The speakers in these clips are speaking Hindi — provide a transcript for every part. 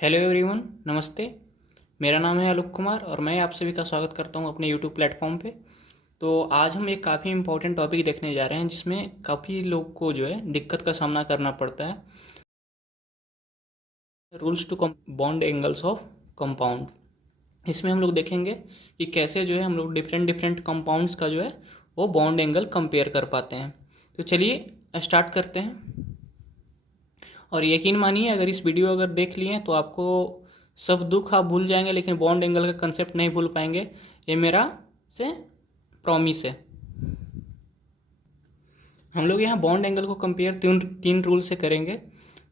हेलो एवरीवन, नमस्ते। मेरा नाम है आलोक कुमार और मैं आप सभी का स्वागत करता हूं अपने यूट्यूब प्लेटफॉर्म पे। तो आज हम एक काफ़ी इम्पोर्टेंट टॉपिक देखने जा रहे हैं जिसमें काफ़ी लोग को जो है दिक्कत का सामना करना पड़ता है। Rules to bond angles of compound. इसमें हम लोग देखेंगे कि कैसे जो है हम लोग डिफरेंट डिफरेंट कंपाउंड्स का जो है वो बॉन्ड एंगल कंपेयर कर पाते हैं। तो चलिए स्टार्ट करते हैं। और यकीन मानिए, अगर इस वीडियो अगर देख लिए तो आपको सब दुख आप भूल जाएंगे, लेकिन बॉन्ड एंगल का कंसेप्ट नहीं भूल पाएंगे। ये मेरा से प्रॉमिस है। हम लोग यहाँ बॉन्ड एंगल को कंपेयर तीन तीन रूल से करेंगे,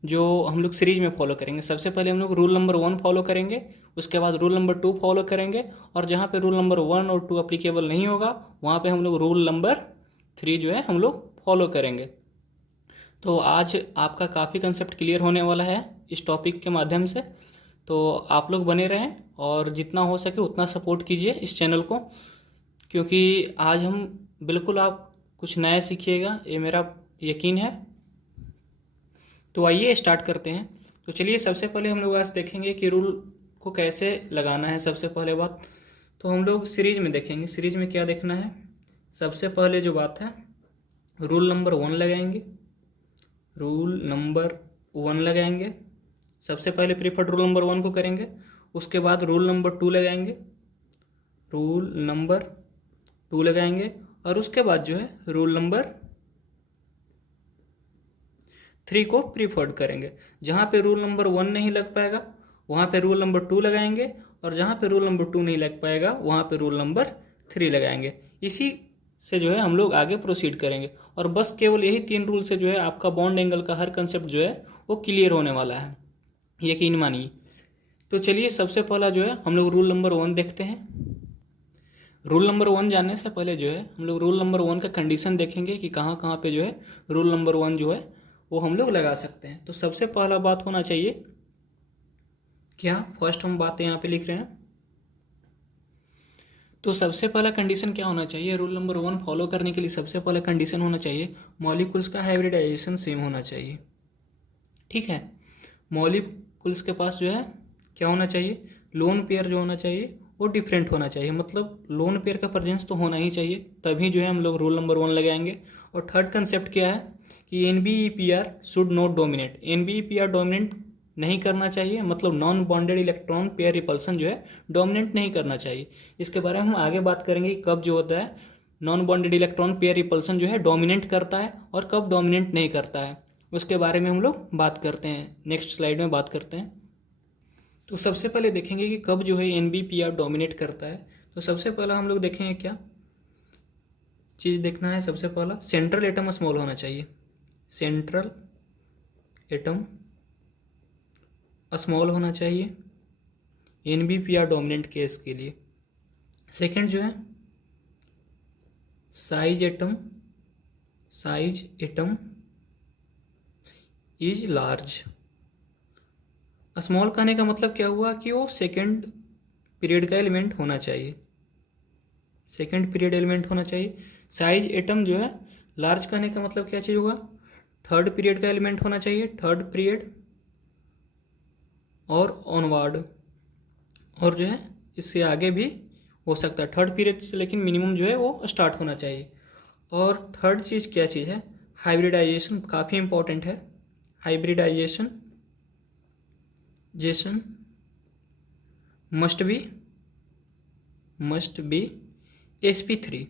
जो हम लोग सीरीज में फॉलो करेंगे। सबसे पहले हम लोग रूल नंबर 1 फॉलो करेंगे, उसके बाद रूल नंबर 2 फॉलो करेंगे, और जहाँ पे रूल नंबर 1 और 2 अप्लीकेबल नहीं होगा वहाँ पे हम लोग रूल नंबर 3 जो है हम लोग फॉलो करेंगे। तो आज आपका काफ़ी कंसेप्ट क्लियर होने वाला है इस टॉपिक के माध्यम से। तो आप लोग बने रहें और जितना हो सके उतना सपोर्ट कीजिए इस चैनल को, क्योंकि आज हम बिल्कुल आप कुछ नया सीखिएगा, ये मेरा यकीन है। तो आइए स्टार्ट करते हैं। तो चलिए, सबसे पहले हम लोग आज देखेंगे कि रूल को कैसे लगाना है। सबसे पहले बात तो हम लोग सीरीज में देखेंगे। सीरीज में क्या देखना है, सबसे पहले जो बात है रूल नंबर 1 लगाएंगे। रूल नंबर 1 लगाएंगे, सबसे पहले प्रीफर्ड रूल नंबर 1 को करेंगे। उसके बाद रूल नंबर 2 लगाएंगे, रूल नंबर 2 लगाएंगे, और उसके बाद जो है रूल नंबर 3 को प्रीफर्ड करेंगे। जहाँ पे रूल नंबर 1 नहीं लग पाएगा वहाँ पे रूल नंबर 2 लगाएंगे, और जहाँ पे रूल नंबर 2 नहीं लग पाएगा वहाँ पे रूल नंबर 3 लगाएंगे। इसी से जो है हम लोग आगे प्रोसीड करेंगे। और बस केवल यही 3 रूल से जो है आपका बॉन्ड एंगल का हर कंसेप्ट जो है वो क्लियर होने वाला है, यकीन मानिए। तो चलिए, सबसे पहला जो है हम लोग रूल नंबर 1 देखते हैं। रूल नंबर 1 जानने से पहले जो है हम लोग रूल नंबर 1 का कंडीशन देखेंगे कि कहाँ कहाँ पे जो है रूल नंबर 1 जो है वो हम लोग लगा सकते हैं। तो सबसे पहला बात होना चाहिए क्या, फर्स्ट हम बात यहाँ पे लिख रहे हैं। तो सबसे पहला कंडीशन क्या होना चाहिए रूल नंबर 1 फॉलो करने के लिए? सबसे पहला कंडीशन होना चाहिए मॉलिक्यूल्स का हाइब्रिडाइजेशन सेम होना चाहिए। ठीक है, मॉलिक्यूल्स के पास जो है क्या होना चाहिए, लोन पेयर जो होना चाहिए वो डिफरेंट होना चाहिए। मतलब लोन पेयर का प्रेजेंस तो होना ही चाहिए, तभी जो है हम लोग रूल नंबर 1 लगाएंगे। और थर्ड कंसेप्ट क्या है कि NBEPR should not dominate. NBEPR dominate नहीं करना चाहिए, मतलब non bonded electron pair repulsion जो है डोमिनेट नहीं करना चाहिए। इसके बारे में हम आगे बात करेंगे कि कब जो होता है non bonded electron pair repulsion जो है डोमिनेट करता है और कब डोमिनेट नहीं करता है, उसके बारे में हम लोग बात करते हैं। नेक्स्ट स्लाइड में बात करते हैं। तो सबसे पहले देखेंगे कि कब जो है NBPR डोमिनेट करता है। तो सबसे पहला हम लोग देखेंगे क्या चीज़ देखना है। सबसे पहला सेंट्रल एटम स्मॉल होना चाहिए, सेंट्रल एटम स्मॉल होना चाहिए NBPR डोमिनेंट केस के लिए। सेकंड जो है size atom is large. Small कहने का मतलब क्या हुआ कि वो सेकंड पीरियड का एलिमेंट होना चाहिए, सेकंड पीरियड एलिमेंट होना चाहिए। साइज एटम जो है लार्ज कहने का मतलब क्या चीज़ होगा, थर्ड पीरियड का एलिमेंट होना चाहिए, थर्ड पीरियड और ऑनवर्ड, और जो है इससे आगे भी हो सकता है थर्ड पीरियड से, लेकिन मिनिमम जो है वो स्टार्ट होना चाहिए। और थर्ड चीज़ क्या चीज़ है, हाइब्रिडाइजेशन काफ़ी इंपॉर्टेंट है। Hybridization must be sp3।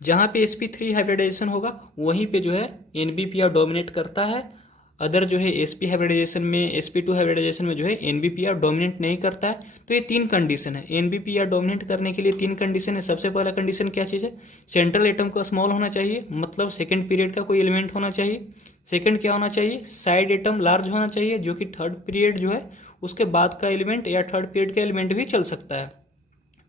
जहाँ पे sp3 हाइब्रिडाइजेशन होगा वहीं पे जो है NBPR डोमिनेट करता है। अदर जो है sp हाइब्रिडाइजेशन में, sp2 हाइब्रिडाइजेशन में जो है NBPR डोमिनेट नहीं करता है। तो ये 3 कंडीशन है। NBPR डोमिनेट करने के लिए 3 कंडीशन है। सबसे पहला कंडीशन क्या चीज़ है, सेंट्रल एटम का स्मॉल होना चाहिए, मतलब सेकंड पीरियड का कोई एलिमेंट होना चाहिए। सेकंड क्या होना चाहिए, साइड एटम लार्ज होना चाहिए, जो कि थर्ड पीरियड जो है उसके बाद का एलिमेंट या थर्ड पीरियड का एलिमेंट भी चल सकता है।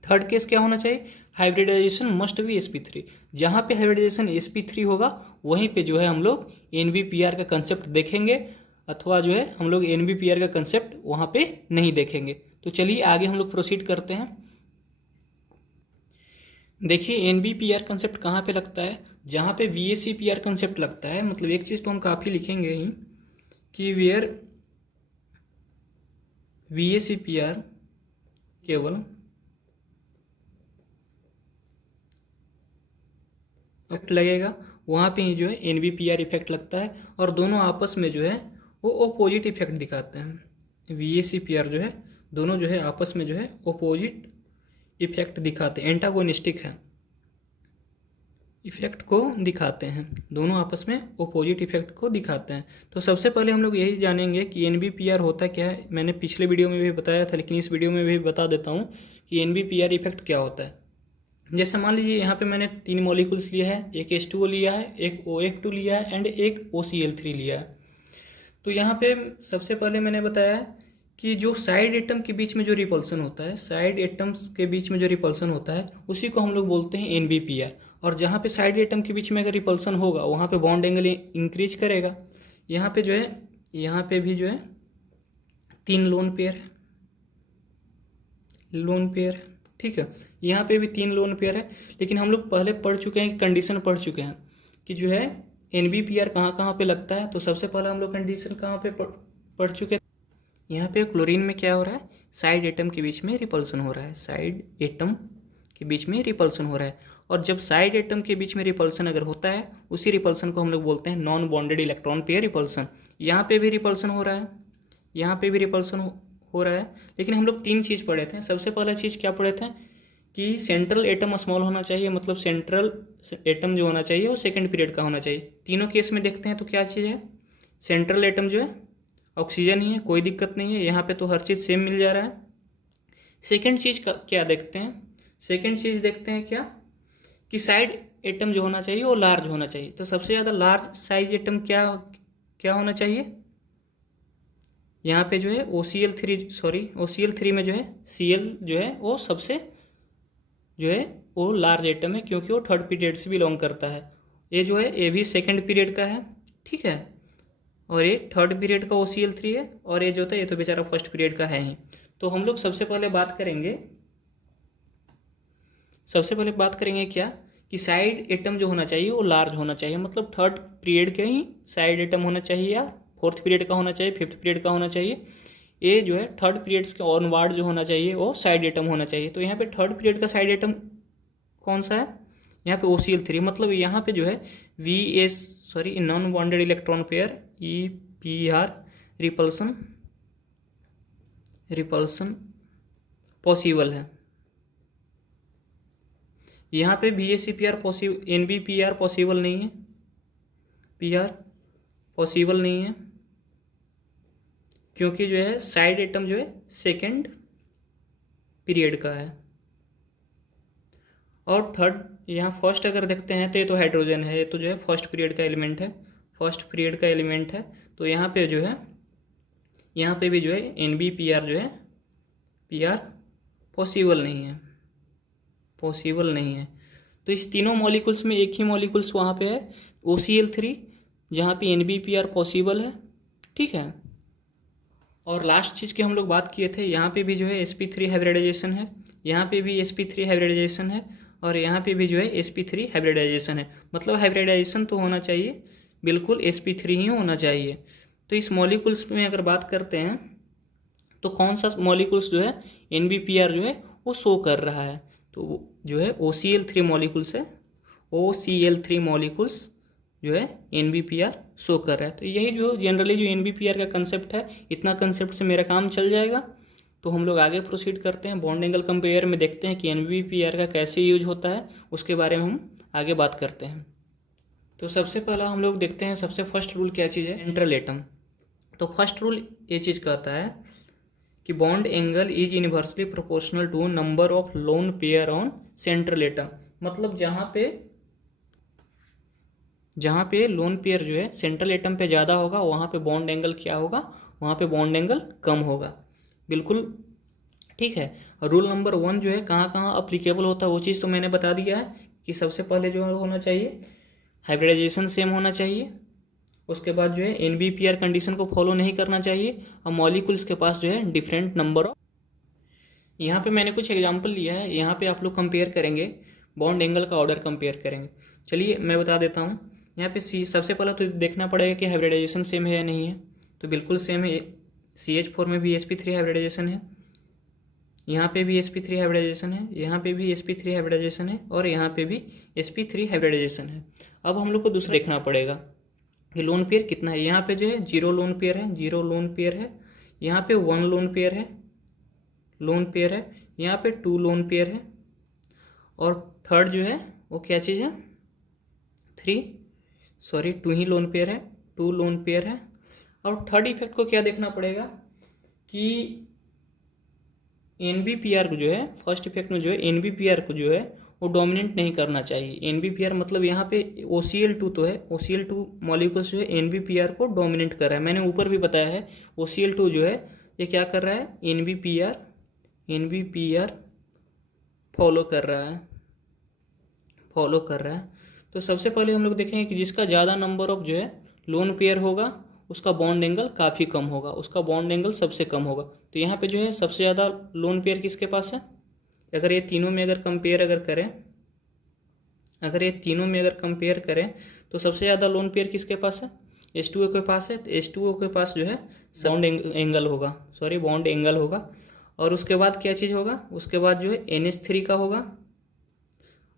थर्ड केस क्या होना चाहिए, हाइब्रिडाइजेशन मस्ट बी sp3। जहाँ पे हाइब्रिडाइजेशन sp3 होगा वहीं पे जो है हम लोग NBPR का कंसेप्ट देखेंगे, अथवा जो है हम लोग NBPR का कंसेप्ट वहाँ पे नहीं देखेंगे। तो चलिए आगे हम लोग प्रोसीड करते हैं। देखिए NBPR कंसेप्ट कहाँ पे लगता है, जहाँ पे VACPR कंसेप्ट लगता है। मतलब एक चीज़ तो हम काफ़ी लिखेंगे ही कि वेयर VACPR केवल इफेक्ट लगेगा, वहाँ पे ही जो है NBPR इफेक्ट लगता है, और दोनों आपस में जो है वो अपोजिट इफेक्ट दिखाते हैं। VACPR जो है दोनों जो है आपस में जो है अपोजिट इफेक्ट दिखाते हैं, एंटागोनिस्टिक है इफेक्ट को दिखाते हैं, दोनों आपस में अपोजिट इफेक्ट को दिखाते हैं। तो सबसे पहले हम लोग यही जानेंगे कि NBPR होता क्या है। मैंने पिछले वीडियो में भी बताया था, लेकिन इस वीडियो में भी बता देता हूँ कि NBPR इफेक्ट क्या होता है। जैसे मान लीजिए यहाँ पे मैंने 3 मॉलिक्यूल्स लिया है, एक H2O लिया है, एक OF2 लिया है एंड एक OCl3 लिया है। तो यहाँ पे सबसे पहले मैंने बताया कि जो साइड एटम के बीच में जो रिपल्सन होता है, साइड एटम्स के बीच में जो रिपल्सन होता है उसी को हम लोग बोलते हैं NBPR। और जहाँ पे साइड एटम के बीच में अगर रिपल्सन होगा वहाँ पे बॉन्ड एंगल इंक्रीज करेगा। यहाँ पे जो है, यहाँ पे भी जो है 3 लोन पेयर है, लोन पेयर है, ठीक है। यहाँ पे भी 3 लोन पेयर है, लेकिन हम लोग पहले पढ़ चुके हैं, कंडीशन पढ़ चुके हैं कि जो है NBPR कहाँ कहाँ पे लगता है। तो सबसे पहले हम लोग कंडीशन कहाँ पे पढ़ चुके हैं। यहाँ पे क्लोरीन में क्या हो रहा है, साइड एटम के बीच में रिपल्सन हो रहा है, साइड एटम के बीच में रिपल्सन हो रहा है। और जब साइड एटम के बीच में रिपल्सन अगर होता है, उसी रिपल्सन को हम लोग बोलते हैं non bonded electron pair repulsion. यहाँ पे भी रिपल्सन हो रहा है, यहाँ पे भी रिपल्सन हो रहा है, लेकिन हम लोग 3 चीज़ पढ़े थे। सबसे पहला चीज़ क्या पढ़े थे कि सेंट्रल एटम स्मॉल होना चाहिए, मतलब सेंट्रल एटम जो होना चाहिए वो सेकंड पीरियड का होना चाहिए। तीनों केस में देखते हैं तो क्या चीज़ है, सेंट्रल एटम जो है ऑक्सीजन ही है, कोई दिक्कत नहीं है, यहाँ पे तो हर चीज़ सेम मिल जा रहा है। सेकंड चीज़ का क्या देखते हैं, सेकंड चीज़ देखते हैं क्या कि साइड एटम जो होना चाहिए वो लार्ज होना चाहिए। तो सबसे ज़्यादा लार्ज साइज एटम क्या होना चाहिए, यहाँ पे जो है OCl3 में जो है Cl जो है वो सबसे जो है वो लार्ज एटम है, क्योंकि वो थर्ड पीरियड से बिलोंग करता है। ये जो है ये भी सेकंड पीरियड का है, ठीक है, और ये थर्ड पीरियड का OCl3 है, और ये जो होता है ये तो बेचारा फर्स्ट पीरियड का है ही। तो हम लोग सबसे पहले बात करेंगे क्या कि साइड एटम जो होना चाहिए वो लार्ज होना चाहिए, मतलब थर्ड पीरियड के ही साइड एटम होना चाहिए, या फोर्थ पीरियड का होना चाहिए, फिफ्थ पीरियड का होना चाहिए। ये जो है थर्ड पीरियड्स के ऑनवर्ड जो होना चाहिए वो साइड एटम होना चाहिए। तो यहाँ पे थर्ड पीरियड का साइड एटम कौन सा है, यहाँ पे OCl3, मतलब यहाँ पे जो है non bonded electron pair EPR repulsion possible है। यहाँ पे VACPR पॉसिबल, NBPR पॉसिबल नहीं है, PR पॉसिबल नहीं है, क्योंकि जो है साइड एटम जो है सेकंड पीरियड का है। और थर्ड, यहाँ फर्स्ट अगर देखते हैं तो ये तो हाइड्रोजन है, ये तो जो है फर्स्ट पीरियड का एलिमेंट है, तो यहाँ पे जो है, यहाँ पे भी जो है NBPR जो है PR पॉसिबल नहीं है। तो इस तीनों मॉलिक्यूल्स में एक ही मॉलिक्यूल्स वहाँ पे है OCl3, जहाँ पे NBPR पॉसिबल है, ठीक है। और लास्ट चीज़ की हम लोग बात किए थे, यहाँ पे भी जो है sp3 हाइब्रिडाइजेशन है, यहाँ पे भी sp3 हाइब्रिडाइजेशन है, और यहाँ पे भी जो है sp3 हाइब्रिडाइजेशन है। मतलब हाइब्रिडाइजेशन तो होना चाहिए, बिल्कुल sp3 ही होना चाहिए। तो इस मॉलिक्यूल्स में अगर बात करते हैं तो कौन सा मॉलिक्यूल्स जो है NBPR जो है वो शो कर रहा है, तो जो है OCl3 मॉलिक्यूल्स है, OCl3 मॉलिक्यूल्स जो है NBPR शो कर रहा है। तो यही जो जनरली जो NBPR का कंसेप्ट है, इतना कंसेप्ट से मेरा काम चल जाएगा। तो हम लोग आगे प्रोसीड करते हैं, बॉन्ड एंगल कंपेयर में देखते हैं कि NBPR का कैसे यूज होता है, उसके बारे में हम आगे बात करते हैं। तो सबसे पहला हम लोग देखते हैं, सबसे फर्स्ट रूल क्या चीज़ है, सेंट्रल एटम। तो फर्स्ट रूल ये चीज़ कहता है कि bond angle is inversely proportional to number of lone pair on central atom. मतलब जहाँ पे लोन पेयर जो है सेंट्रल एटम पे ज़्यादा होगा, वहाँ पे बॉन्ड एंगल क्या होगा, वहाँ पे बॉन्ड एंगल कम होगा, बिल्कुल ठीक है। रूल नंबर 1 जो है कहाँ कहाँ अप्लीकेबल होता है वो चीज़ तो मैंने बता दिया है कि सबसे पहले जो होना चाहिए हाइब्रिडाइजेशन सेम होना चाहिए, उसके बाद जो है NBPR कंडीशन को फॉलो नहीं करना चाहिए, और मॉलिक्यूल्स के पास जो है डिफरेंट नंबर ऑफ। यहाँ पे मैंने कुछ एग्जांपल लिया है, यहाँ पे आप लोग कंपेयर करेंगे, बॉन्ड एंगल का ऑर्डर कंपेयर करेंगे। चलिए मैं बता देता हूँ। यहाँ पे सबसे पहले तो देखना पड़ेगा कि हाइब्रिडाइजेशन सेम है या नहीं है, तो बिल्कुल सेम है, CH4 में भी sp3 हाइब्रिडाइजेशन है, यहाँ पे भी sp3 हाइब्रिडाइजेशन है, यहाँ पे भी sp3 हाइब्रिडाइजेशन है और यहाँ पे भी sp3 हाइब्रिडाइजेशन है। अब हम लोग को दूसरा देखना पड़ेगा कि लोन पेयर कितना है। यहाँ पे जो है 0 लोन पेयर है, 0 लोन पेयर है, यहाँ पे 1 लोन पेयर है, यहाँ पे 2 लोन पेयर है, और थर्ड जो है वो क्या चीज़ है, 2 ही लोन पेयर है, 2 लोन पेयर है। और थर्ड इफेक्ट को क्या देखना पड़ेगा कि NBPR को जो है, फर्स्ट इफेक्ट में जो है NBPR को जो है वो डोमिनेट नहीं करना चाहिए। NBPR मतलब यहाँ पे OCl2 तो है, OCl2 मॉलिक्यूल्स जो है NBPR को डोमिनेट कर रहा है। मैंने ऊपर भी बताया है OCl2 जो है ये क्या कर रहा है, NBPR फॉलो कर रहा है। तो सबसे पहले हम लोग देखेंगे कि जिसका ज़्यादा नंबर ऑफ जो है लोन पेयर होगा उसका बॉन्ड एंगल काफ़ी कम होगा, उसका बॉन्ड एंगल सबसे कम होगा। तो यहाँ पे जो है सबसे ज़्यादा लोन पेयर किसके पास है, अगर ये तीनों में अगर कंपेयर करें तो सबसे ज़्यादा लोन पेयर किसके पास है, H2O के पास है। तो H2O के पास जो है बॉन्ड एंगल होगा। और उसके बाद क्या चीज़ होगा, उसके बाद जो है NH3 का होगा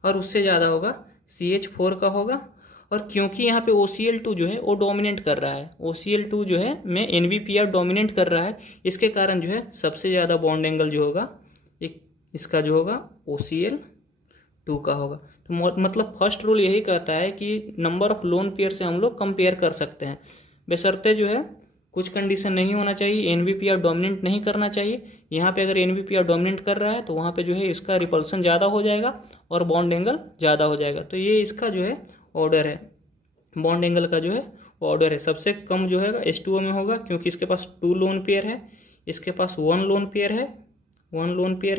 और उससे ज़्यादा होगा CH4 का होगा। और क्योंकि यहाँ पे OCl2 जो है वो डोमिनेट कर रहा है, OCl2 जो है में NBPR डोमिनेट कर रहा है, इसके कारण जो है सबसे ज़्यादा बॉन्ड एंगल जो होगा इसका जो होगा OCl2 का होगा। तो मतलब फर्स्ट रूल यही कहता है कि नंबर ऑफ लोन पेयर से हम लोग कंपेयर कर सकते हैं, बशर्ते जो है कुछ कंडीशन नहीं होना चाहिए, NBPR डोमिनेट नहीं करना चाहिए। यहाँ पे अगर NBPR डोमिनेट कर रहा है तो वहाँ पे जो है इसका रिपल्सन ज़्यादा हो जाएगा और बॉन्ड एंगल ज़्यादा हो जाएगा। तो ये इसका जो है ऑर्डर है, बॉन्ड एंगल का जो है वो ऑर्डर है। सबसे कम जो है H2O में होगा क्योंकि इसके पास 2 लोन पेयर है, इसके पास 1 लोन पेयर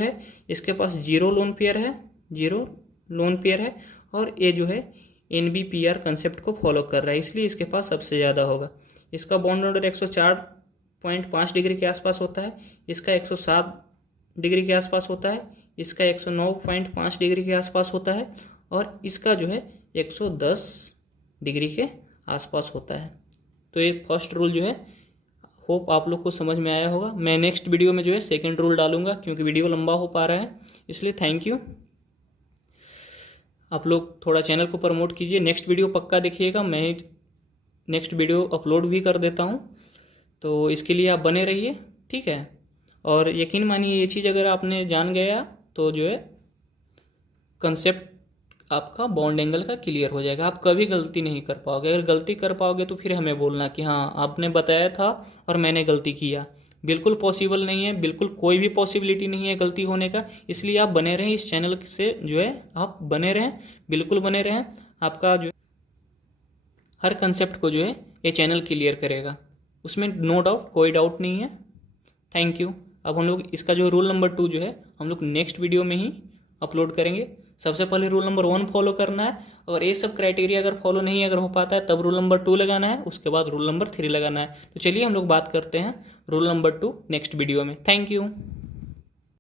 है, इसके पास 0 लोन पेयर है, और ये जो है NBPR कंसेप्ट को फॉलो कर रहा है, इसलिए इसके पास सबसे ज़्यादा होगा। इसका बॉन्ड ऑर्डर 104.5 डिग्री के आसपास होता है, इसका 107 डिग्री के आसपास होता है, इसका 109.5 डिग्री के आसपास होता है, और इसका जो है 110 डिग्री के आसपास होता है। तो ये फर्स्ट रूल जो है होप आप लोग को समझ में आया होगा। मैं नेक्स्ट वीडियो में जो है सेकंड रूल डालूंगा क्योंकि वीडियो लंबा हो पा रहा है, इसलिए थैंक यू। आप लोग थोड़ा चैनल को प्रमोट कीजिए, नेक्स्ट वीडियो पक्का देखिएगा, मैं नेक्स्ट वीडियो अपलोड भी कर देता हूँ, तो इसके लिए आप बने रहिए, ठीक है। और यकीन मानिए ये चीज़ अगर आपने जान गया तो जो है कंसेप्ट आपका बॉन्ड एंगल का क्लियर हो जाएगा, आप कभी गलती नहीं कर पाओगे। अगर गलती कर पाओगे तो फिर हमें बोलना कि हाँ आपने बताया था और मैंने गलती किया। बिल्कुल पॉसिबल नहीं है, बिल्कुल कोई भी पॉसिबिलिटी नहीं है गलती होने का, इसलिए आप बने रहें इस चैनल से, जो है आप बने रहें, बिल्कुल बने रहें। आपका जो हर कंसेप्ट को जो है ये चैनल क्लियर करेगा, उसमें नो डाउट, कोई डाउट नहीं है। Thank you. अब हम लोग इसका जो रूल नंबर 2 जो है हम लोग नेक्स्ट वीडियो में ही अपलोड करेंगे। सबसे पहले रूल नंबर 1 फॉलो करना है, और ये सब क्राइटेरिया अगर फॉलो नहीं अगर हो पाता है तब रूल नंबर 2 लगाना है, उसके बाद रूल नंबर 3 लगाना है। तो चलिए हम लोग बात करते हैं रूल नंबर 2 नेक्स्ट वीडियो में। Thank you.